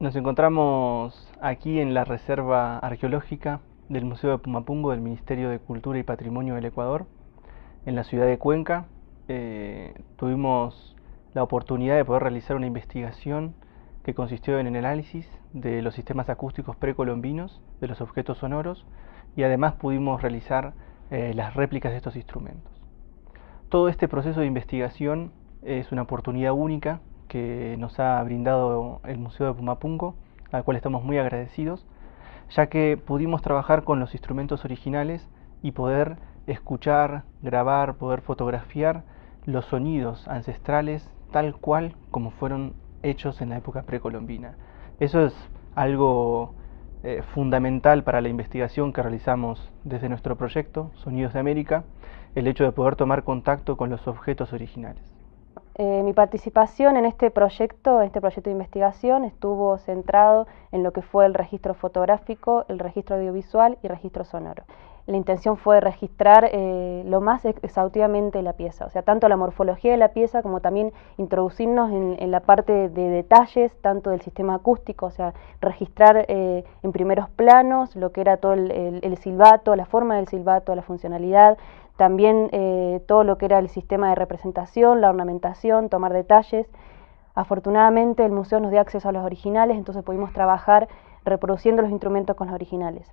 Nos encontramos aquí en la Reserva Arqueológica del Museo de Pumapungo del Ministerio de Cultura y Patrimonio del Ecuador, en la ciudad de Cuenca. Tuvimos la oportunidad de poder realizar una investigación que consistió en el análisis de los sistemas acústicos precolombinos, de los objetos sonoros, y además pudimos realizar las réplicas de estos instrumentos. Todo este proceso de investigación es una oportunidad única que nos ha brindado el Museo de Pumapungo, al cual estamos muy agradecidos, ya que pudimos trabajar con los instrumentos originales y poder escuchar, grabar, poder fotografiar los sonidos ancestrales tal cual como fueron hechos en la época precolombina. Eso es algo fundamental para la investigación que realizamos desde nuestro proyecto Sonidos de América, el hecho de poder tomar contacto con los objetos originales. Mi participación en este proyecto de investigación, estuvo centrado en lo que fue el registro fotográfico, el registro audiovisual y registro sonoro. La intención fue registrar lo más exhaustivamente la pieza, o sea, tanto la morfología de la pieza como también introducirnos en la parte de detalles, tanto del sistema acústico, o sea, registrar en primeros planos lo que era todo el silbato, la forma del silbato, la funcionalidad, también todo lo que era el sistema de representación, la ornamentación, tomar detalles. Afortunadamente el museo nos dio acceso a los originales, entonces pudimos trabajar reproduciendo los instrumentos con los originales.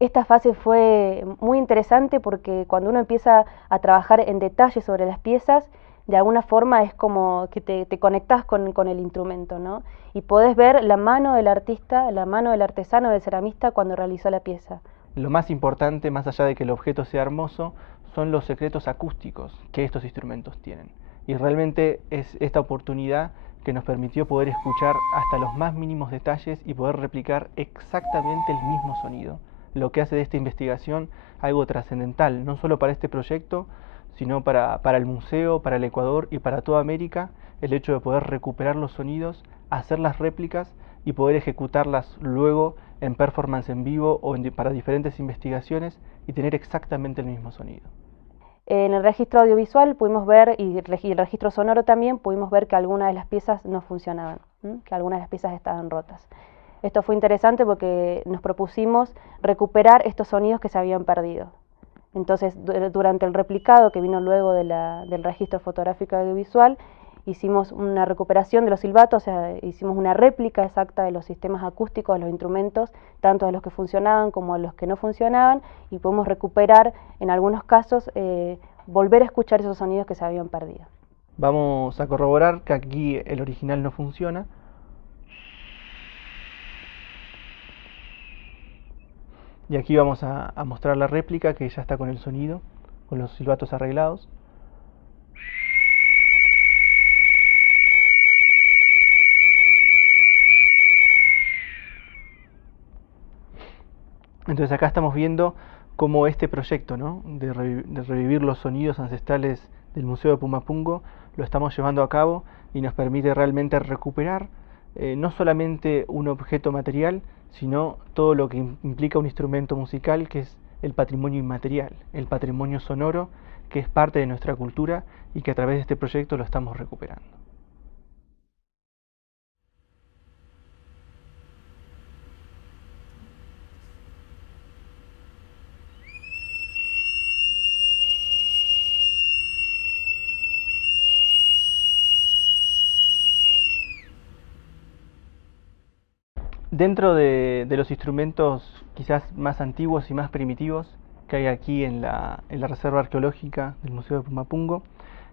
Esta fase fue muy interesante porque cuando uno empieza a trabajar en detalle sobre las piezas, de alguna forma es como que te conectás con el instrumento, ¿no? Y podés ver la mano del artista, la mano del artesano, del ceramista cuando realizó la pieza. Lo más importante, más allá de que el objeto sea hermoso, son los secretos acústicos que estos instrumentos tienen. Y realmente es esta oportunidad que nos permitió poder escuchar hasta los más mínimos detalles y poder replicar exactamente el mismo sonido, lo que hace de esta investigación algo trascendental, no solo para este proyecto, sino para el museo, para el Ecuador y para toda América, el hecho de poder recuperar los sonidos, hacer las réplicas y poder ejecutarlas luego en performance en vivo o para diferentes investigaciones y tener exactamente el mismo sonido. En el registro audiovisual pudimos ver, y el registro sonoro también, pudimos ver que algunas de las piezas no funcionaban, que algunas de las piezas estaban rotas. Esto fue interesante porque nos propusimos recuperar estos sonidos que se habían perdido. Entonces, durante el replicado que vino luego del registro fotográfico audiovisual, hicimos una recuperación de los silbatos, o sea, hicimos una réplica exacta de los sistemas acústicos, de los instrumentos, tanto de los que funcionaban como de los que no funcionaban, y pudimos recuperar, en algunos casos, volver a escuchar esos sonidos que se habían perdido. Vamos a corroborar que aquí el original no funciona. Y aquí vamos a mostrar la réplica que ya está con el sonido, con los silbatos arreglados. Entonces acá estamos viendo cómo este proyecto, ¿no?, de revivir los sonidos ancestrales del Museo de Pumapungo lo estamos llevando a cabo y nos permite realmente recuperar no solamente un objeto material, sino todo lo que implica un instrumento musical, que es el patrimonio inmaterial, el patrimonio sonoro, que es parte de nuestra cultura y que a través de este proyecto lo estamos recuperando. Dentro de los instrumentos quizás más antiguos y más primitivos que hay aquí en la Reserva Arqueológica del Museo de Pumapungo,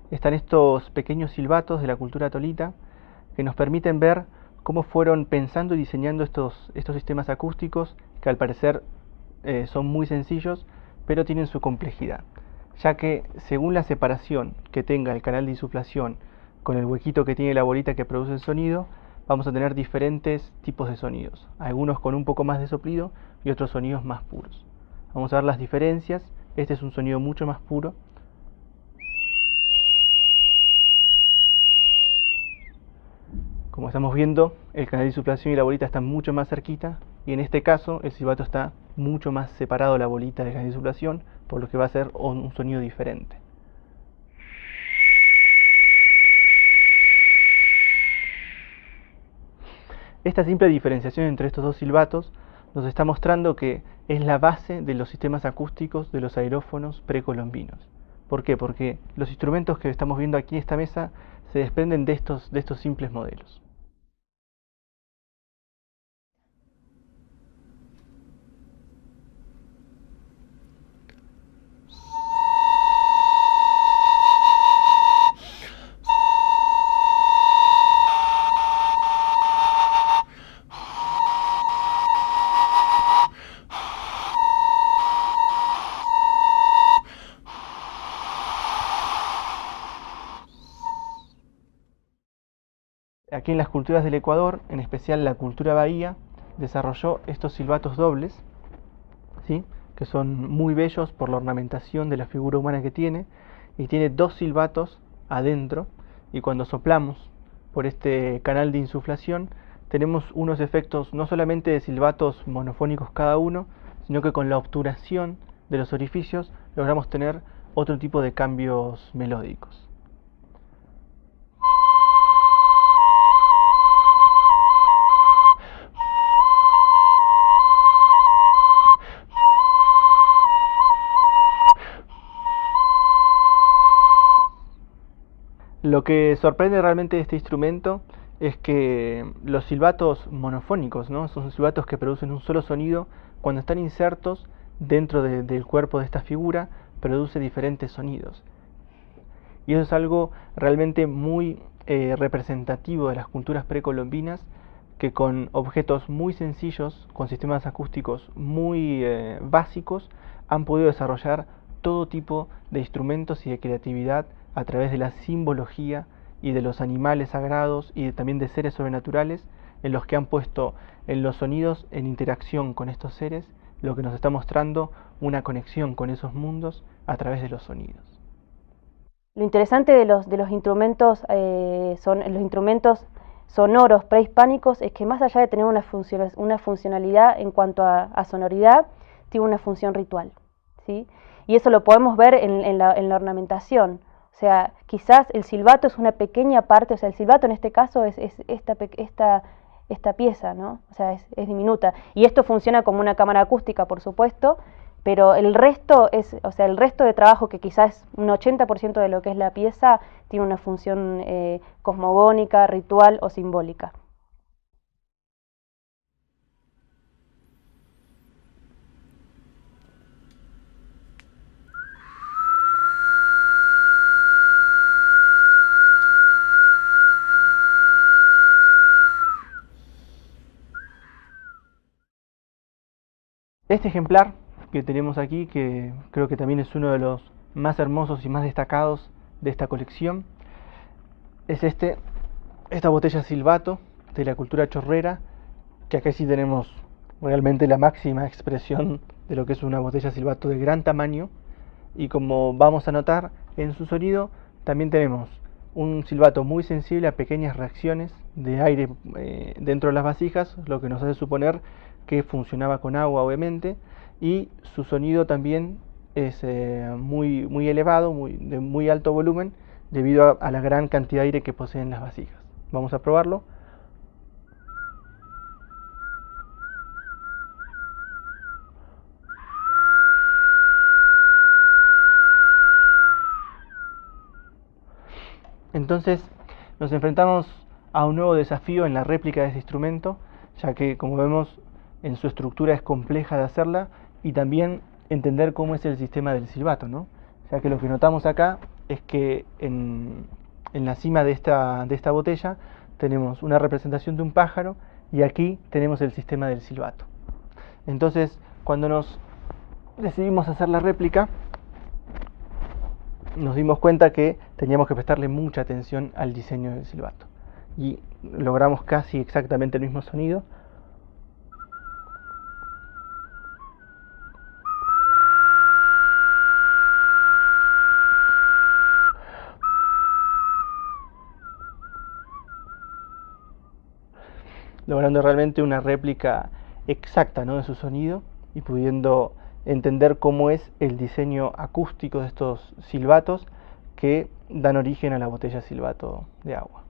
están estos pequeños silbatos de la cultura tolita que nos permiten ver cómo fueron pensando y diseñando estos sistemas acústicos que al parecer son muy sencillos, pero tienen su complejidad, ya que según la separación que tenga el canal de insuflación con el huequito que tiene la bolita que produce el sonido, vamos a tener diferentes tipos de sonidos, algunos con un poco más de soplido y otros sonidos más puros. Vamos a ver las diferencias. Este es un sonido mucho más puro. Como estamos viendo, el canal de insuflación y la bolita están mucho más cerquita, y en este caso el silbato está mucho más separado de la bolita del canal de insuflación, por lo que va a ser un sonido diferente. Esta simple diferenciación entre estos dos silbatos nos está mostrando que es la base de los sistemas acústicos de los aerófonos precolombinos. ¿Por qué? Porque los instrumentos que estamos viendo aquí en esta mesa se desprenden de estos simples modelos. Aquí en las culturas del Ecuador, en especial la cultura bahía, desarrolló estos silbatos dobles, ¿sí? Que son muy bellos por la ornamentación de la figura humana que tiene, y tiene dos silbatos adentro, y cuando soplamos por este canal de insuflación tenemos unos efectos no solamente de silbatos monofónicos cada uno, sino que con la obturación de los orificios logramos tener otro tipo de cambios melódicos. Lo que sorprende realmente de este instrumento es que los silbatos monofónicos, ¿no? Son silbatos que producen un solo sonido, cuando están insertos dentro del cuerpo de esta figura, produce diferentes sonidos. Y eso es algo realmente muy representativo de las culturas precolombinas, que con objetos muy sencillos, con sistemas acústicos muy básicos, han podido desarrollar todo tipo de instrumentos y de creatividad a través de la simbología y de los animales sagrados y también de seres sobrenaturales, en los que han puesto en los sonidos en interacción con estos seres, lo que nos está mostrando una conexión con esos mundos a través de los sonidos. Lo interesante de los instrumentos, los instrumentos sonoros prehispánicos, es que más allá de tener una funcionalidad en cuanto a sonoridad, tiene una función ritual, ¿sí? Y eso lo podemos ver en la ornamentación. O sea, quizás el silbato es una pequeña parte, o sea, el silbato en este caso es esta pieza, ¿no? O sea, es diminuta. Y esto funciona como una cámara acústica, por supuesto, pero el resto o sea, el resto de trabajo, que quizás es un 80% de lo que es la pieza, tiene una función cosmogónica, ritual o simbólica. Este ejemplar que tenemos aquí, que creo que también es uno de los más hermosos y más destacados de esta colección, es esta botella Silbato de la cultura chorrera, que acá sí tenemos realmente la máxima expresión de lo que es una botella Silbato de gran tamaño, y como vamos a notar en su sonido, también tenemos un silbato muy sensible a pequeñas reacciones de aire dentro de las vasijas, lo que nos hace suponer que funcionaba con agua, obviamente, y su sonido también es muy elevado, de muy alto volumen, debido a la gran cantidad de aire que poseen las vasijas. Vamos a probarlo. Entonces nos enfrentamos a un nuevo desafío en la réplica de este instrumento, ya que, como vemos, en su estructura es compleja de hacerla, y también entender cómo es el sistema del silbato, ¿no? Ya que lo que notamos acá es que en la cima de esta botella tenemos una representación de un pájaro, y aquí tenemos el sistema del silbato. Entonces, cuando nos decidimos hacer la réplica, nos dimos cuenta que teníamos que prestarle mucha atención al diseño del silbato, y logramos casi exactamente el mismo sonido. Logrando realmente una réplica exacta, ¿no?, de su sonido, y pudiendo entender cómo es el diseño acústico de estos silbatos que dan origen a la botella Silbato de agua.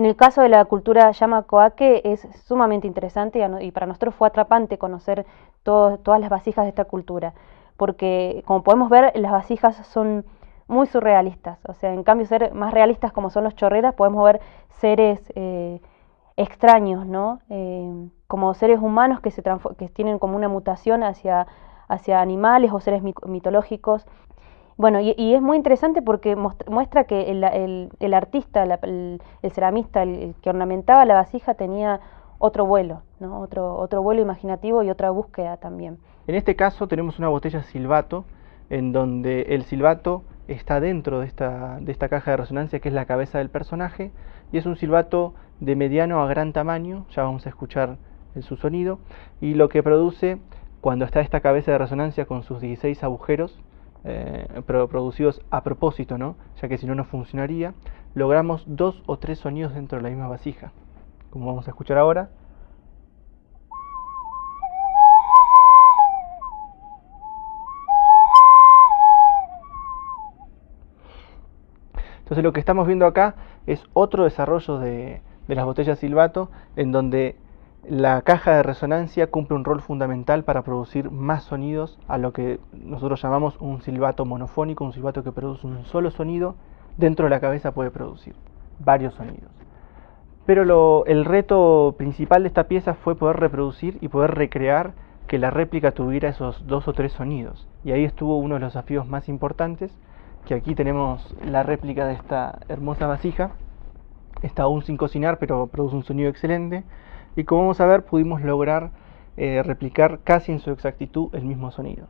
En el caso de la cultura Yamacoaque es sumamente interesante y para nosotros fue atrapante conocer todas las vasijas de esta cultura, porque como podemos ver las vasijas son muy surrealistas, o sea, en cambio ser más realistas como son los chorreras, podemos ver seres extraños, ¿no? Como seres humanos que tienen como una mutación hacia animales o seres mitológicos. Bueno, y es muy interesante porque muestra que el artista, el ceramista, el que ornamentaba la vasija tenía otro vuelo, ¿no? Otro vuelo imaginativo y otra búsqueda también. En este caso tenemos una botella silbato, en donde el silbato está dentro de esta caja de resonancia que es la cabeza del personaje, y es un silbato de mediano a gran tamaño, ya vamos a escuchar su sonido, y lo que produce cuando está esta cabeza de resonancia con sus 16 agujeros, producidos a propósito, ¿no? Ya que si no, no funcionaría, logramos 2 o 3 sonidos dentro de la misma vasija, como vamos a escuchar ahora. Entonces lo que estamos viendo acá es otro desarrollo de las botellas silbato, en donde la caja de resonancia cumple un rol fundamental para producir más sonidos a lo que nosotros llamamos un silbato monofónico, un silbato que produce un solo sonido. Dentro de la cabeza puede producir varios sonidos. Pero el reto principal de esta pieza fue poder reproducir y poder recrear que la réplica tuviera esos 2 o 3 sonidos. Y ahí estuvo uno de los desafíos más importantes, que aquí tenemos la réplica de esta hermosa vasija. Está aún sin cocinar, pero produce un sonido excelente. Y como vamos a ver, pudimos lograr replicar casi en su exactitud el mismo sonido.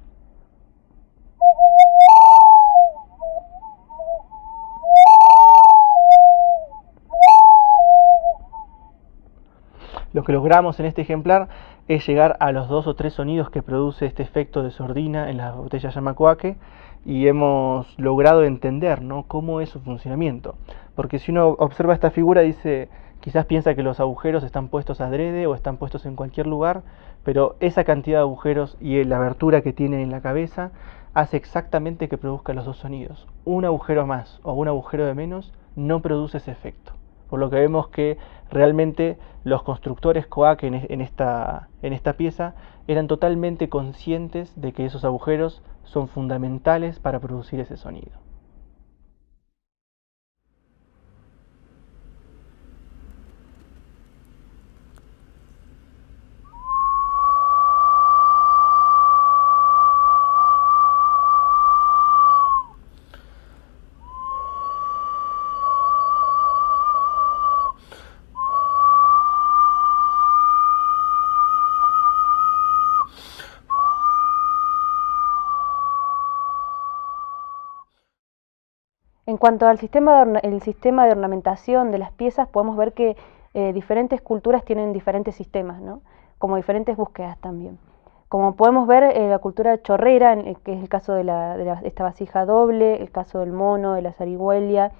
Lo que logramos en este ejemplar es llegar a los 2 o 3 sonidos que produce este efecto de sordina en las botellas Yamacoaque, y hemos logrado entender, ¿no?, cómo es su funcionamiento. Porque si uno observa esta figura, quizás piensa que los agujeros están puestos adrede o están puestos en cualquier lugar, pero esa cantidad de agujeros y la abertura que tiene en la cabeza hace exactamente que produzca los dos sonidos. Un agujero más o un agujero de menos no produce ese efecto. Por lo que vemos que realmente los constructores Coaque en esta pieza eran totalmente conscientes de que esos agujeros son fundamentales para producir ese sonido. En cuanto al el sistema de ornamentación de las piezas, podemos ver que diferentes culturas tienen diferentes sistemas, ¿no? Como diferentes búsquedas también. Como podemos ver, la cultura chorrera, que es el caso de esta vasija doble, el caso del mono, de la zarigüeya,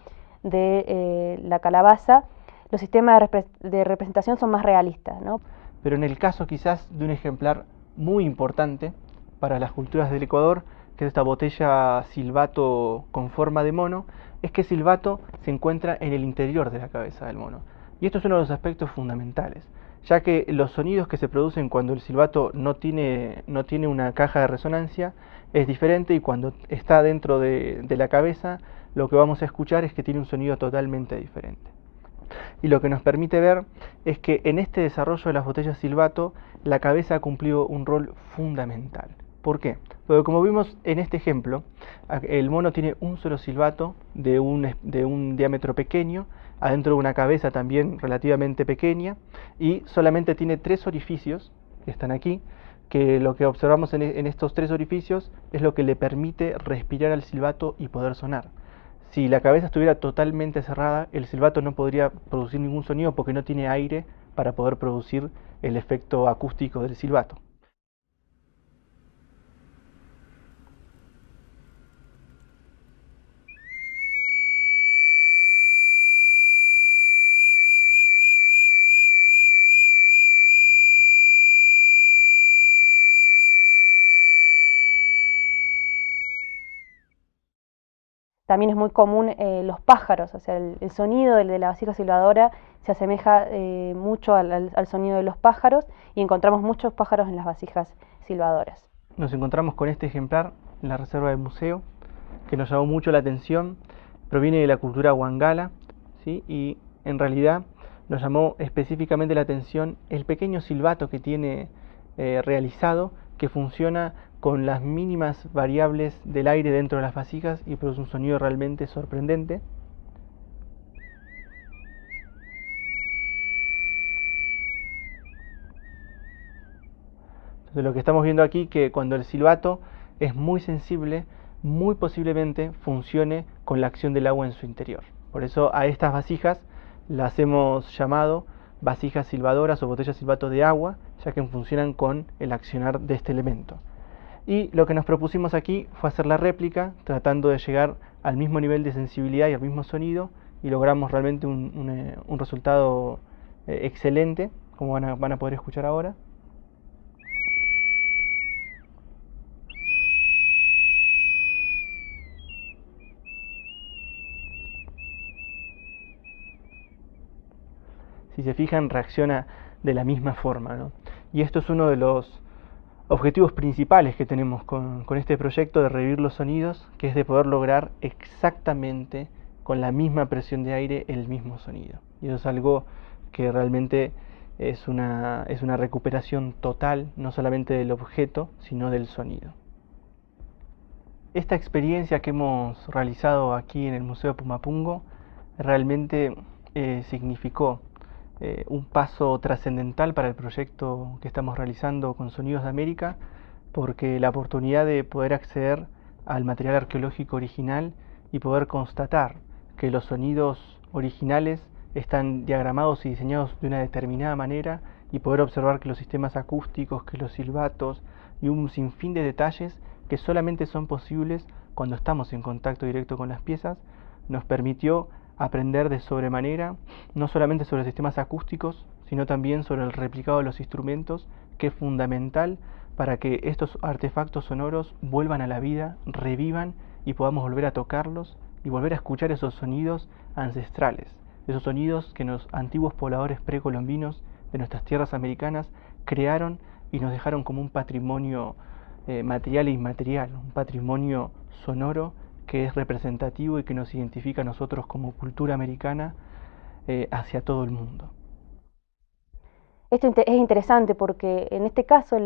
de la calabaza, los sistemas de representación son más realistas, ¿no? Pero en el caso quizás de un ejemplar muy importante para las culturas del Ecuador, que es esta botella silbato con forma de mono, es que silbato se encuentra en el interior de la cabeza del mono. Y esto es uno de los aspectos fundamentales, ya que los sonidos que se producen cuando el silbato no tiene una caja de resonancia es diferente, y cuando está dentro de la cabeza lo que vamos a escuchar es que tiene un sonido totalmente diferente. Y lo que nos permite ver es que en este desarrollo de las botellas silbato la cabeza ha cumplido un rol fundamental. ¿Por qué? Porque como vimos en este ejemplo, el mono tiene un solo silbato de un diámetro pequeño, adentro de una cabeza también relativamente pequeña, y solamente tiene 3 orificios, que están aquí, que lo que observamos en estos 3 orificios es lo que le permite respirar al silbato y poder sonar. Si la cabeza estuviera totalmente cerrada, el silbato no podría producir ningún sonido porque no tiene aire para poder producir el efecto acústico del silbato. también es muy común los pájaros, o sea, el sonido de la vasija silbadora se asemeja mucho al sonido de los pájaros y encontramos muchos pájaros en las vasijas silbadoras. Nos encontramos con este ejemplar en la reserva del museo que nos llamó mucho la atención. Proviene de la cultura wangala, ¿sí? Y en realidad nos llamó específicamente la atención el pequeño silbato que tiene realizado, que funciona con las mínimas variables del aire dentro de las vasijas y produce un sonido realmente sorprendente. Entonces lo que estamos viendo aquí, que cuando el silbato es muy sensible, muy posiblemente funcione con la acción del agua en su interior. Por eso a estas vasijas las hemos llamado vasijas silbadoras o botellas silbato de agua, ya que funcionan con el accionar de este elemento. Y lo que nos propusimos aquí fue hacer la réplica, tratando de llegar al mismo nivel de sensibilidad y al mismo sonido, y logramos realmente un resultado excelente, como van a poder escuchar ahora. Si se fijan, reacciona de la misma forma, ¿no? Y esto es uno de los objetivos principales que tenemos con este proyecto de revivir los sonidos, que es de poder lograr exactamente con la misma presión de aire el mismo sonido. Y eso es algo que realmente es una recuperación total, no solamente del objeto, sino del sonido. Esta experiencia que hemos realizado aquí en el Museo Pumapungo realmente significó un paso trascendental para el proyecto que estamos realizando con Sonidos de América, porque la oportunidad de poder acceder al material arqueológico original y poder constatar que los sonidos originales están diagramados y diseñados de una determinada manera, y poder observar que los sistemas acústicos, que los silbatos y un sinfín de detalles que solamente son posibles cuando estamos en contacto directo con las piezas, nos permitió aprender de sobremanera, no solamente sobre sistemas acústicos, sino también sobre el replicado de los instrumentos, que es fundamental para que estos artefactos sonoros vuelvan a la vida, revivan y podamos volver a tocarlos y volver a escuchar esos sonidos ancestrales, esos sonidos que los antiguos pobladores precolombinos de nuestras tierras americanas crearon y nos dejaron como un patrimonio material e inmaterial, un patrimonio sonoro que es representativo y que nos identifica a nosotros como cultura americana hacia todo el mundo. Esto es interesante porque en este caso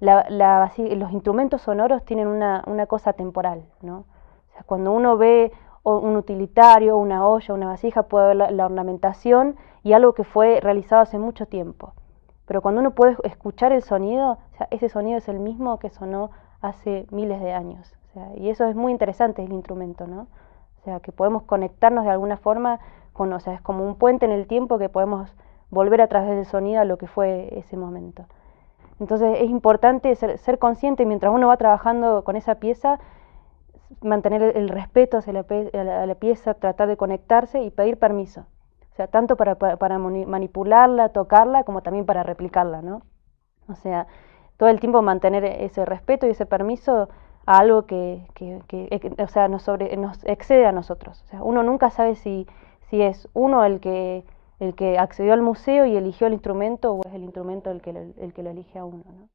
los instrumentos sonoros tienen una cosa temporal, ¿no? O sea, cuando uno ve un utilitario, una olla, una vasija, puede ver la ornamentación y algo que fue realizado hace mucho tiempo. Pero cuando uno puede escuchar el sonido, o sea, ese sonido es el mismo que sonó hace miles de años. O sea, y eso es muy interesante el instrumento, ¿no? O sea, que podemos conectarnos de alguna forma con, o sea, es como un puente en el tiempo que podemos volver a través del sonido a lo que fue ese momento. Entonces es importante ser consciente mientras uno va trabajando con esa pieza, mantener el respeto hacia la pieza, tratar de conectarse y pedir permiso. O sea, tanto para manipularla, tocarla, como también para replicarla, ¿no? O sea, todo el tiempo mantener ese respeto y ese permiso a algo que o sea, nos excede a nosotros. O sea, uno nunca sabe si es uno el que accedió al museo y eligió el instrumento, o es el instrumento el que lo elige a uno, ¿no?